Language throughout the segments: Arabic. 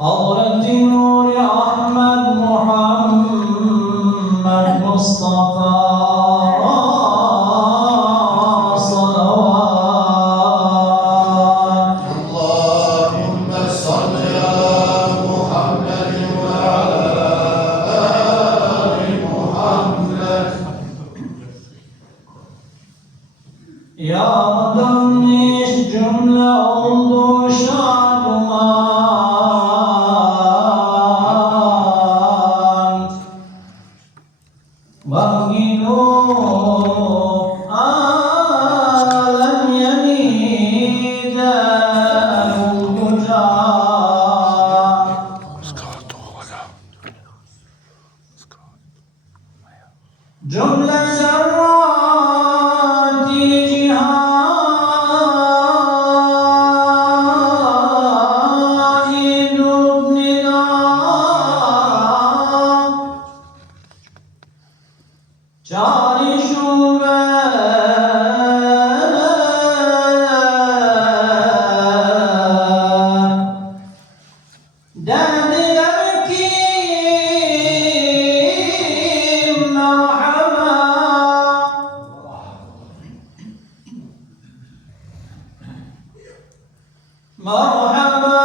حضرة نور أحمد محمد مصطفى صلوات اللهم صل على محمد وعلى آل محمد. Yaratılmış cümle oldu şaduman Bagidu alem yeniden olacak Cümle zerrati cihani dubnida Cari şube dediler ki merhaba مرحبا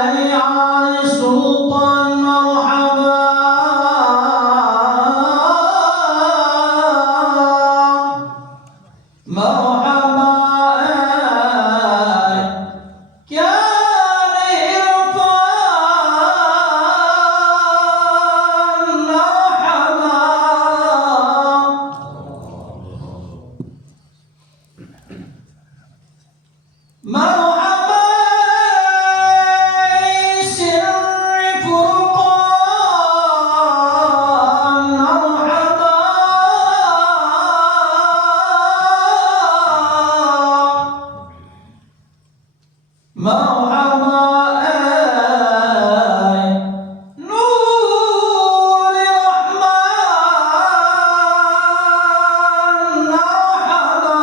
أي علي سلطان مرحبا مرحبا كان إرفان مرحبا مرحبا سر فرقان مرحبا مرحبا نور الرحمن مرحبا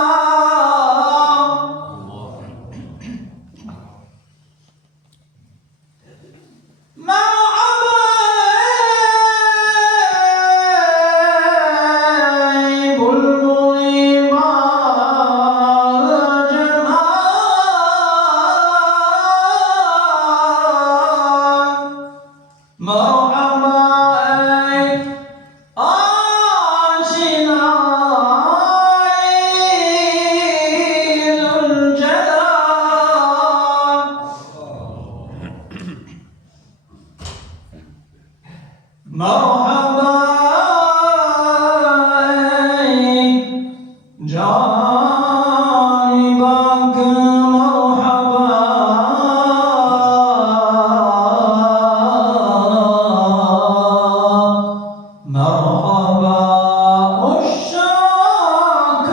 مرحبا بلبلي ما جمال مرحبا آشنا ذو الجلال مرحبا جانبك مرحبا مرحبا عشاق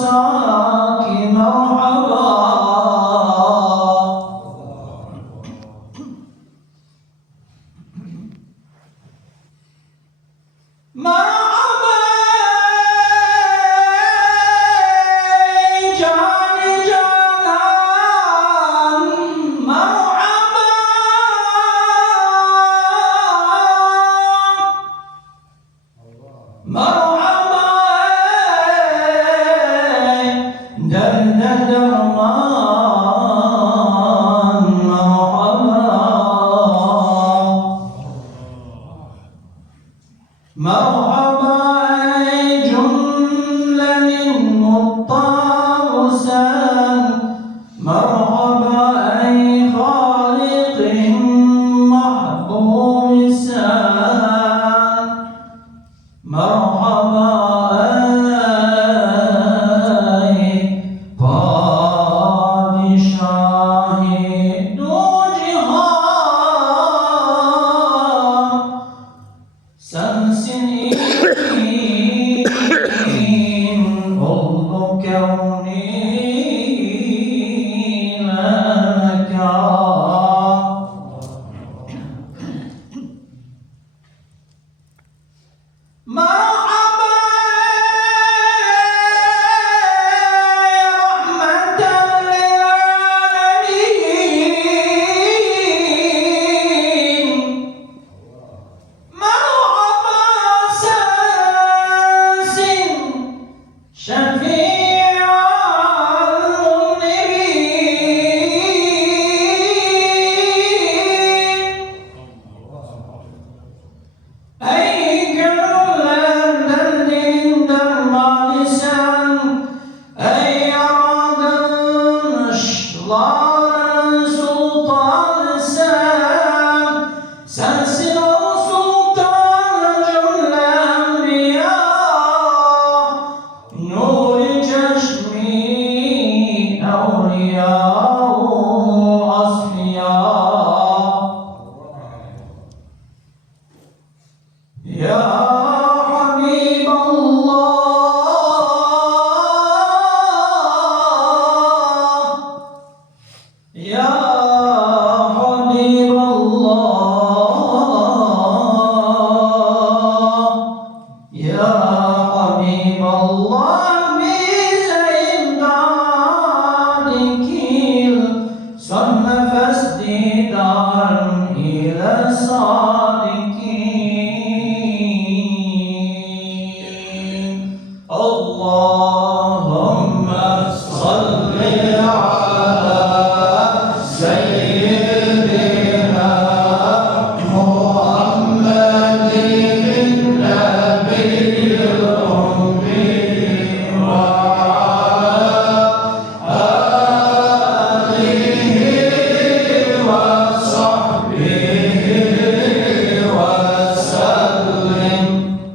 ساك مرحبا مرحبا جان جانان مرحبا مرحبا درد درمان مرحبا مرحبا جملة مضطرسا مرحبا أي خالق محبوسا مرحبا أي padişah du cihan sensin يا حبيب الله يا حبيب الله يا حبيب الله Son nefes didar ile sadik